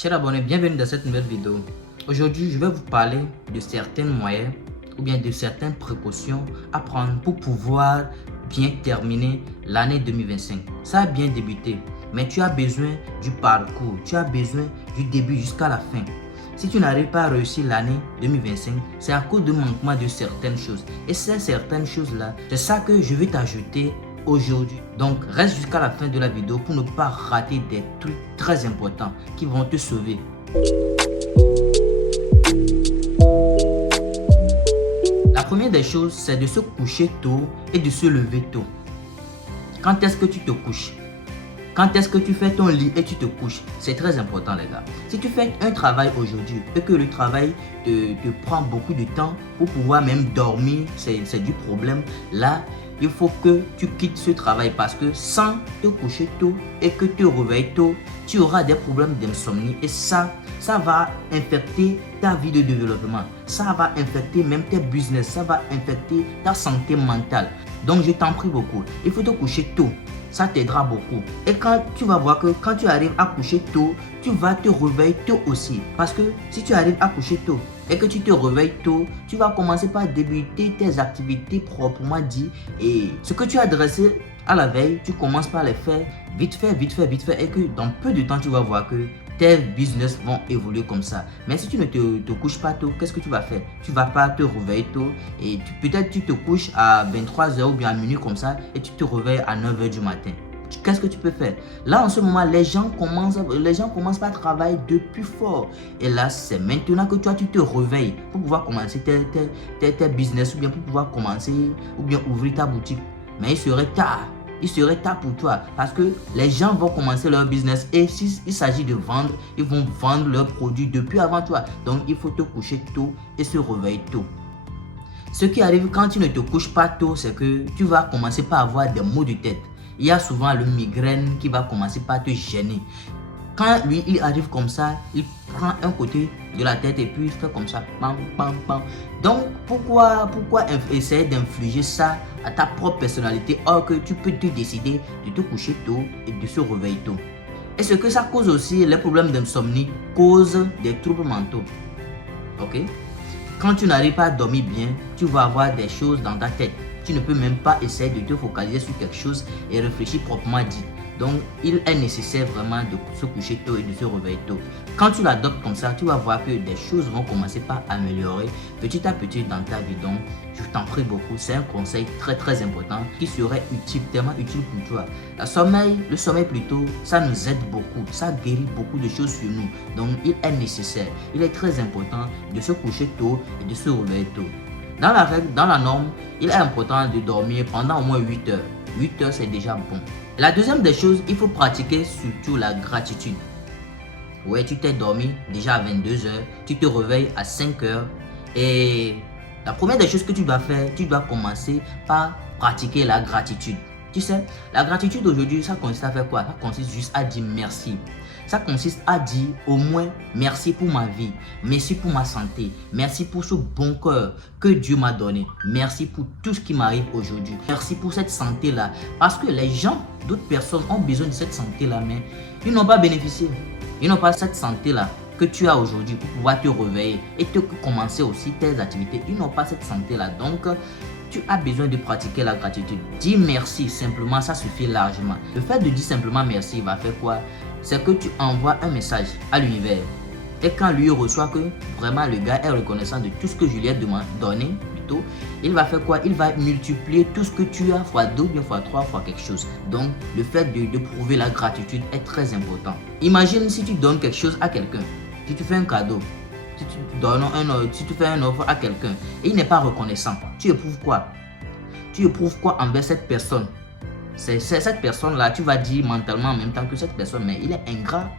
Chers abonnés, bienvenue dans cette nouvelle vidéo. Aujourd'hui, je vais vous parler de certains moyens ou bien de certaines précautions à prendre pour pouvoir bien terminer l'année 2025. Ça a bien débuté, mais tu as besoin du parcours, tu as besoin du début jusqu'à la fin. Si tu n'arrives pas à réussir l'année 2025, c'est à cause du manquement de certaines choses. Et ces certaines choses-là, c'est ça que je vais t'ajouter aujourd'hui. Donc reste jusqu'à la fin de la vidéo pour ne pas rater des trucs très importants qui vont te sauver. La première des choses, c'est de se coucher tôt et de se lever tôt. Quand est-ce que tu te couches? Quand est-ce que tu fais ton lit et tu te couches? C'est très important les gars. Si tu fais un travail aujourd'hui et que le travail te prend beaucoup de temps pour pouvoir même dormir, c'est du problème. Là, il faut que tu quittes ce travail parce que sans te coucher tôt et que tu te réveilles tôt, tu auras des problèmes d'insomnie et ça va infecter ta vie de développement. Ça va infecter même tes business, ça va infecter ta santé mentale. Donc je t'en prie beaucoup, il faut te coucher tôt. Ça t'aidera beaucoup. Et quand tu vas voir que quand tu arrives à coucher tôt, tu vas te réveiller tôt aussi. Parce que si tu arrives à coucher tôt et que tu te réveilles tôt, tu vas commencer par débuter tes activités proprement dit. Et ce que tu as dressé à la veille, tu commences par les faire vite fait. Et que dans peu de temps, tu vas voir que tes business vont évoluer comme ça. Mais si tu ne te couches pas tôt, qu'est-ce que tu vas faire? Tu vas pas te réveiller tôt et peut-être tu te couches à 23h ou bien à minuit comme ça et tu te réveilles à 9h du matin. Qu'est-ce que tu peux faire? Là, en ce moment, les gens commencent par travailler depuis fort. Et là, c'est maintenant que tu te réveilles pour pouvoir commencer tes business ou bien pour pouvoir commencer ou bien ouvrir ta boutique. Mais il serait tard. Il serait tard pour toi parce que les gens vont commencer leur business et s'il s'agit de vendre, ils vont vendre leurs produits depuis avant toi. Donc, il faut te coucher tôt et se réveiller tôt. Ce qui arrive quand tu ne te couches pas tôt, c'est que tu vas commencer par avoir des maux de tête. Il y a souvent le migraine qui va commencer par te gêner. Quand lui, il arrive comme ça, il prend un côté de la tête et puis il fait comme ça. Bam, bam, bam. Donc, pourquoi essayer d'infliger ça à ta propre personnalité or que tu peux te décider de te coucher tôt et de se réveiller tôt? Et ce que ça cause aussi, les problèmes d'insomnie causent des troubles mentaux. Ok? Quand tu n'arrives pas à dormir bien, tu vas avoir des choses dans ta tête. Tu ne peux même pas essayer de te focaliser sur quelque chose et réfléchir proprement dit. Donc, il est nécessaire vraiment de se coucher tôt et de se réveiller tôt. Quand tu l'adoptes comme ça, tu vas voir que des choses vont commencer par améliorer petit à petit dans ta vie. Donc, je t'en prie beaucoup. C'est un conseil très important qui serait utile, tellement utile pour toi. Le sommeil plutôt, ça nous aide beaucoup. Ça guérit beaucoup de choses sur nous. Donc, il est nécessaire. Il est très important de se coucher tôt et de se réveiller tôt. Dans la règle, dans la norme, il est important de dormir pendant au moins 8 heures. 8 heures, c'est déjà bon. La deuxième des choses, il faut pratiquer surtout la gratitude. Ouais, tu t'es dormi déjà à 22 heures, tu te réveilles à 5 heures et la première des choses que tu dois faire, tu dois commencer par pratiquer la gratitude. Tu sais, la gratitude aujourd'hui, ça consiste à faire quoi? Ça consiste juste à dire merci. Ça consiste à dire au moins merci pour ma vie, merci pour ma santé, merci pour ce bon cœur que Dieu m'a donné, merci pour tout ce qui m'arrive aujourd'hui, merci pour cette santé-là. Parce que les gens, d'autres personnes ont besoin de cette santé-là, mais ils n'ont pas bénéficié. Ils n'ont pas cette santé-là que tu as aujourd'hui pour pouvoir te réveiller et te commencer aussi tes activités. Ils n'ont pas cette santé-là. Donc, tu as besoin de pratiquer la gratitude. Dis merci simplement, ça suffit largement. Le fait de dire simplement merci va faire quoi? C'est que tu envoies un message à l'univers. Et quand lui reçoit que vraiment le gars est reconnaissant de tout ce que je lui ai donné, plutôt, il va faire quoi? Il va multiplier tout ce que tu as fois 2, bien fois 3, fois quelque chose. Donc, le fait de prouver la gratitude est très important. Imagine si tu donnes quelque chose à quelqu'un, si tu fais un cadeau, si tu fais un offre à quelqu'un et il n'est pas reconnaissant, tu éprouves quoi? Tu éprouves quoi envers cette personne? C'est cette personne-là, tu vas dire mentalement en même temps que cette personne, mais il est ingrat.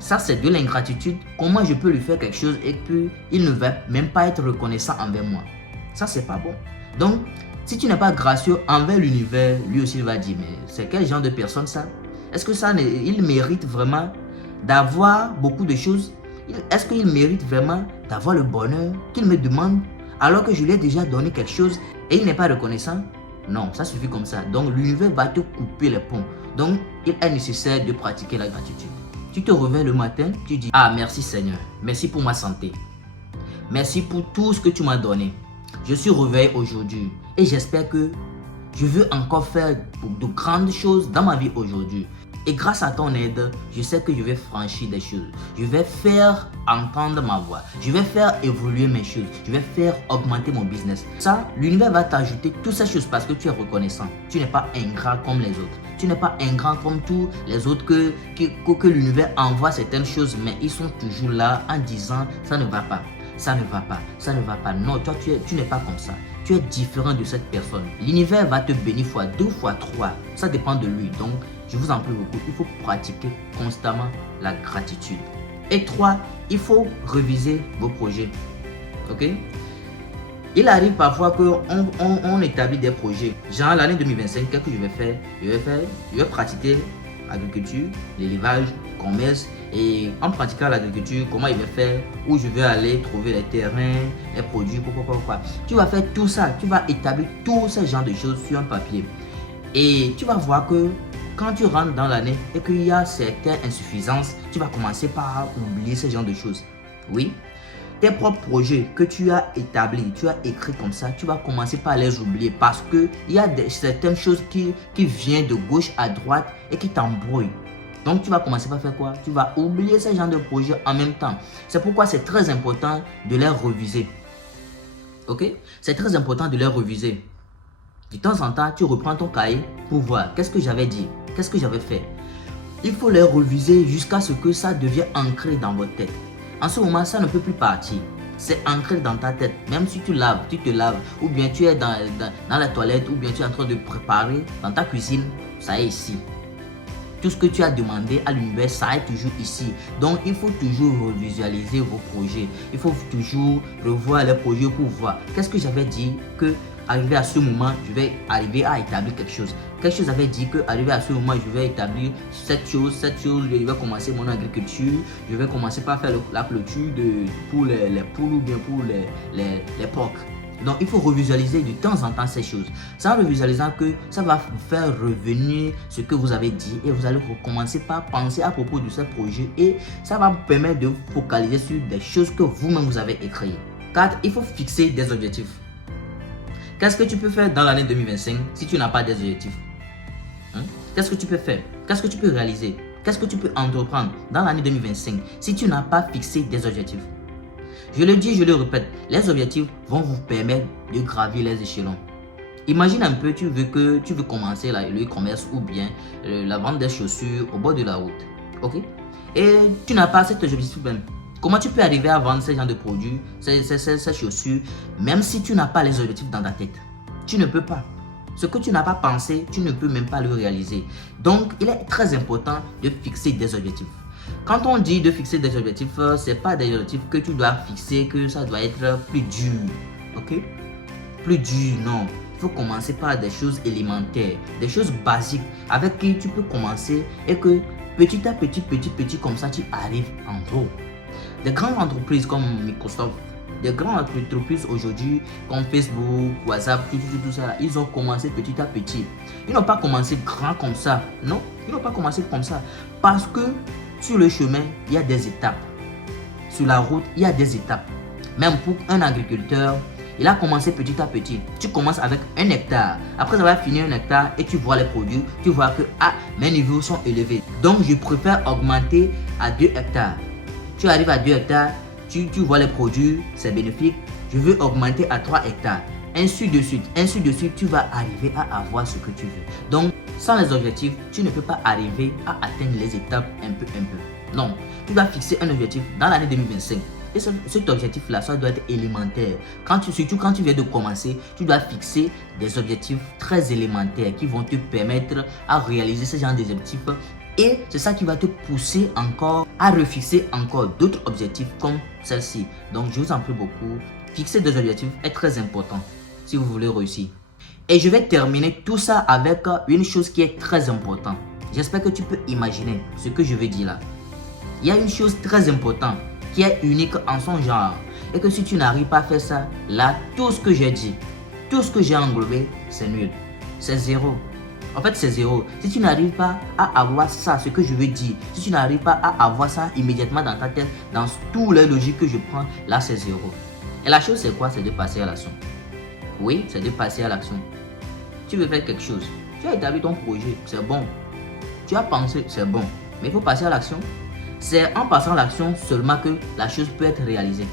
Ça, c'est de l'ingratitude. Comment je peux lui faire quelque chose et puis il ne va même pas être reconnaissant envers moi? Ça, c'est pas bon. Donc, si tu n'es pas gracieux envers l'univers, lui aussi il va dire, mais c'est quel genre de personne ça? Est-ce que ça, il mérite vraiment d'avoir beaucoup de choses? Est-ce qu'il mérite vraiment d'avoir le bonheur qu'il me demande alors que je lui ai déjà donné quelque chose et il n'est pas reconnaissant? Non, ça suffit comme ça. Donc, l'univers va te couper les ponts. Donc, il est nécessaire de pratiquer la gratitude. Tu te réveilles le matin, tu dis, ah merci Seigneur, merci pour ma santé. Merci pour tout ce que tu m'as donné. Je suis réveillé aujourd'hui et j'espère que je veux encore faire de grandes choses dans ma vie aujourd'hui. Et grâce à ton aide, je sais que je vais franchir des choses. Je vais faire entendre ma voix. Je vais faire évoluer mes choses. Je vais faire augmenter mon business. Ça, l'univers va t'ajouter toutes ces choses parce que tu es reconnaissant. Tu n'es pas ingrat comme les autres. Tu n'es pas ingrat comme tous les autres que l'univers envoie certaines choses, mais ils sont toujours là en disant ça ne va pas. Ça ne va pas, ça ne va pas. Non, toi, tu n'es pas comme ça. Tu es différent de cette personne. L'univers va te bénir fois 2, fois 3. Ça dépend de lui. Donc, je vous en prie beaucoup. Il faut pratiquer constamment la gratitude. Et 3, il faut réviser vos projets. Ok? Il arrive parfois qu'on établit des projets. Genre l'année 2025, qu'est-ce que je vais faire? Je vais pratiquer l'agriculture, l'élevage, commerce. Et en pratiquant l'agriculture, comment il va faire, où je vais aller trouver les terrains, les produits, quoi. Tu vas faire tout ça, tu vas établir tous ces genres de choses sur un papier. Et tu vas voir que quand tu rentres dans l'année et qu'il y a certaines insuffisances, tu vas commencer par oublier ce genre de choses. Oui, tes propres projets que tu as établis, tu as écrit comme ça, tu vas commencer par les oublier parce qu'il y a certaines choses qui viennent de gauche à droite et qui t'embrouillent. Donc, tu vas commencer par faire quoi? Tu vas oublier ce genre de projet en même temps. C'est pourquoi c'est très important de les reviser. Ok? C'est très important de les reviser. De temps en temps, tu reprends ton cahier pour voir qu'est-ce que j'avais dit, qu'est-ce que j'avais fait. Il faut les reviser jusqu'à ce que ça devienne ancré dans votre tête. En ce moment, ça ne peut plus partir. C'est ancré dans ta tête. Même si tu te laves, ou bien tu es dans la toilette, ou bien tu es en train de préparer dans ta cuisine, ça est ici. Tout ce que tu as demandé à l'univers, ça est toujours ici. Donc, il faut toujours revisualiser vos projets. Il faut toujours revoir les projets pour voir. Qu'est-ce que j'avais dit que arrivé à ce moment, je vais arriver à établir quelque chose. Quelque chose avait dit que arrivé à ce moment, je vais établir cette chose, je vais commencer mon agriculture. Je vais commencer par faire la clôture pour les poules ou bien pour les porcs. Donc, il faut revisualiser de temps en temps ces choses. C'est en revisualisant que ça va vous faire revenir ce que vous avez dit et vous allez recommencer par penser à propos de ce projet et ça va vous permettre de vous focaliser sur des choses que vous-même vous avez écrites. 4. Il faut fixer des objectifs. Qu'est-ce que tu peux faire dans l'année 2025 si tu n'as pas des objectifs? Qu'est-ce que tu peux faire? Qu'est-ce que tu peux réaliser? Qu'est-ce que tu peux entreprendre dans l'année 2025 si tu n'as pas fixé des objectifs? Je le dis, je le répète, les objectifs vont vous permettre de gravir les échelons. Imagine un peu, tu veux commencer le e-commerce ou bien la vente des chaussures au bord de la route. Ok? Et tu n'as pas cet objectif même. Comment tu peux arriver à vendre ce genre de produits, ces chaussures, même si tu n'as pas les objectifs dans ta tête? Tu ne peux pas. Ce que tu n'as pas pensé, tu ne peux même pas le réaliser. Donc, il est très important de fixer des objectifs. Quand on dit de fixer des objectifs, ce n'est pas des objectifs que tu dois fixer, que ça doit être plus dur. Ok? Plus dur, non. Il faut commencer par des choses élémentaires, des choses basiques avec qui tu peux commencer et que petit à petit, comme ça, tu arrives en haut. Des grandes entreprises comme Microsoft, des grandes entreprises aujourd'hui comme Facebook, WhatsApp, tout ça, ils ont commencé petit à petit. Ils n'ont pas commencé grand comme ça. Non, ils n'ont pas commencé comme ça. Parce que sur le chemin, il y a des étapes. Sur la route, il y a des étapes. Même pour un agriculteur, il a commencé petit à petit. Tu commences avec 1 hectare. Après avoir fini 1 hectare et tu vois les produits, tu vois que mes niveaux sont élevés. Donc, je préfère augmenter à 2 hectares. Tu arrives à 2 hectares, tu vois les produits, c'est bénéfique. Je veux augmenter à 3 hectares. Ainsi de suite, tu vas arriver à avoir ce que tu veux. Donc, sans les objectifs, tu ne peux pas arriver à atteindre les étapes un peu. Non, tu dois fixer un objectif dans l'année 2025. Et cet objectif-là, ça doit être élémentaire. Surtout quand tu viens de commencer, tu dois fixer des objectifs très élémentaires qui vont te permettre à réaliser ce genre d'objectifs. Et c'est ça qui va te pousser encore à refixer encore d'autres objectifs comme celle-ci. Donc, je vous en prie beaucoup. Fixer des objectifs est très important si vous voulez réussir. Et je vais terminer tout ça avec une chose qui est très importante. J'espère que tu peux imaginer ce que je vais dire là. Il y a une chose très importante qui est unique en son genre. Et que si tu n'arrives pas à faire ça, là, tout ce que j'ai dit, tout ce que j'ai englobé, c'est nul. C'est zéro. En fait, c'est zéro. Si tu n'arrives pas à avoir ça, ce que je veux dire, si tu n'arrives pas à avoir ça immédiatement dans ta tête, dans tous les logiques que je prends, là, c'est zéro. Et la chose, c'est quoi? C'est de passer à l'action. Oui, c'est de passer à l'action. Tu veux faire quelque chose. Tu as établi ton projet, c'est bon. Tu as pensé, c'est bon. Mais il faut passer à l'action. C'est en passant à l'action seulement que la chose peut être réalisée.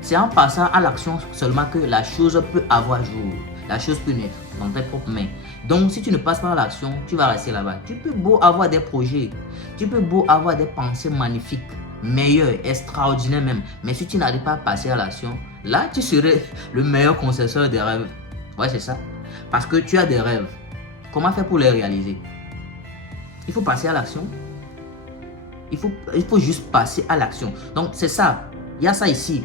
C'est en passant à l'action seulement que la chose peut avoir jour. La chose peut naître dans tes propres mains. Donc, si tu ne passes pas à l'action, tu vas rester là-bas. Tu peux beau avoir des projets, tu peux beau avoir des pensées magnifiques, meilleures, extraordinaires même. Mais si tu n'arrives pas à passer à l'action, là, tu serais le meilleur concesseur des rêves. Ouais, c'est ça. Parce que tu as des rêves. Comment faire pour les réaliser? Il faut passer à l'action. Il faut juste passer à l'action. Donc, c'est ça. Il y a ça ici.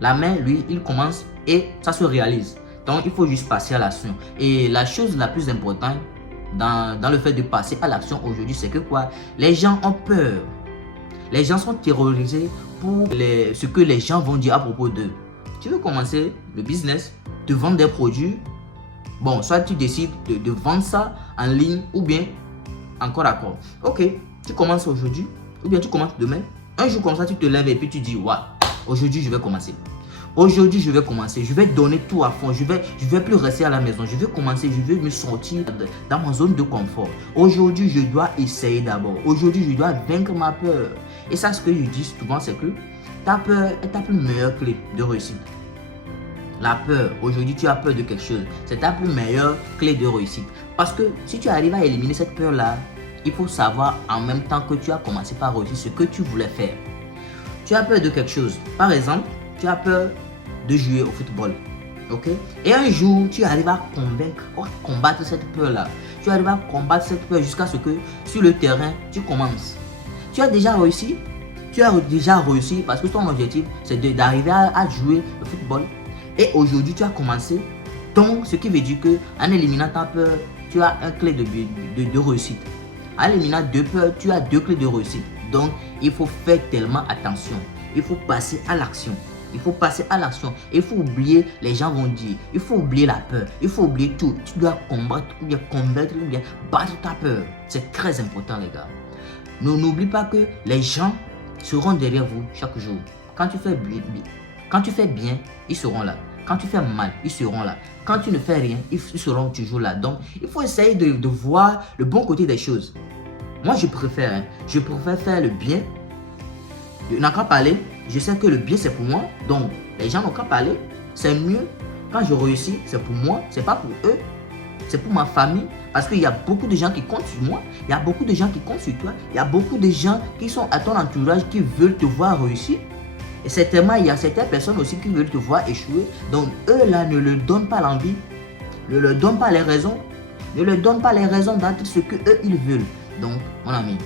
La main, lui, il commence et ça se réalise. Donc, il faut juste passer à l'action. Et la chose la plus importante dans le fait de passer à l'action aujourd'hui, c'est que quoi? Les gens ont peur. Les gens sont terrorisés pour ce que les gens vont dire à propos d'eux. Tu veux commencer le business, de vendre des produits. Bon, soit tu décides de vendre ça en ligne ou bien encore d'accord. Ok, tu commences aujourd'hui ou bien tu commences demain. Un jour comme ça, tu te lèves et puis tu dis, waouh, aujourd'hui je vais commencer. Aujourd'hui, je vais commencer. Je vais donner tout à fond. Je vais plus rester à la maison. Je vais commencer. Je vais me sortir dans ma zone de confort. Aujourd'hui, je dois essayer d'abord. Aujourd'hui, je dois vaincre ma peur. Et ça, ce que je dis souvent, c'est que ta peur est ta plus meilleure clé de réussite. La peur, aujourd'hui, tu as peur de quelque chose. C'est ta plus meilleure clé de réussite. Parce que si tu arrives à éliminer cette peur-là, il faut savoir en même temps que tu as commencé par réussir ce que tu voulais faire. Tu as peur de quelque chose. Par exemple, tu as peur de jouer au football, ok? Et un jour, tu arrives à combattre cette peur-là. Tu arrives à combattre cette peur jusqu'à ce que sur le terrain, tu commences. Tu as déjà réussi. Tu as déjà réussi parce que ton objectif, c'est d'arriver à jouer au football. Et aujourd'hui, tu as commencé. Donc, ce qui veut dire qu'en éliminant ta peur, tu as une clé de réussite. En éliminant deux peurs, tu as deux clés de réussite. Donc, il faut faire tellement attention. Il faut passer à l'action. Il faut passer à l'action. Il faut oublier, les gens vont dire. Il faut oublier la peur. Il faut oublier tout. Tu dois combattre, ou bien combattre, ou bien battre ta peur. C'est très important, les gars. N'oublie pas que les gens seront derrière vous chaque jour. Quand tu fais bien, ils seront là. Quand tu fais mal, ils seront là. Quand tu ne fais rien, ils seront toujours là. Donc, il faut essayer de voir le bon côté des choses. Moi, je préfère faire le bien. Je n'ai qu'à parler. Je sais que le bien, c'est pour moi. Donc, les gens n'ont qu'à parler. C'est mieux. Quand je réussis, c'est pour moi. C'est pas pour eux. C'est pour ma famille. Parce qu'il y a beaucoup de gens qui comptent sur moi. Il y a beaucoup de gens qui comptent sur toi. Il y a beaucoup de gens qui sont à ton entourage qui veulent te voir réussir. Et certainement, il y a certaines personnes aussi qui veulent te voir échouer. Donc, eux là, ne leur donnent pas l'envie. Ne leur donnent pas les raisons. Ne leur donnent pas les raisons d'être ce que eux ils veulent. Donc, mon ami,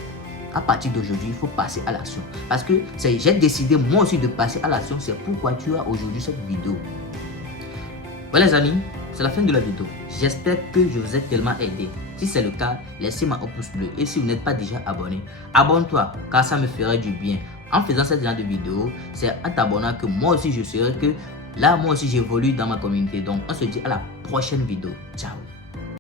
à partir d'aujourd'hui, il faut passer à l'action. Parce que j'ai décidé moi aussi de passer à l'action. C'est pourquoi tu as aujourd'hui cette vidéo. Voilà les amis, c'est la fin de la vidéo. J'espère que je vous ai tellement aidé. Si c'est le cas, laissez-moi un pouce bleu. Et si vous n'êtes pas déjà abonné, abonne-toi car ça me ferait du bien. En faisant ce genre de vidéo, c'est en t'abonnant que moi aussi je serai que là, moi aussi j'évolue dans ma communauté. Donc on se dit à la prochaine vidéo. Ciao.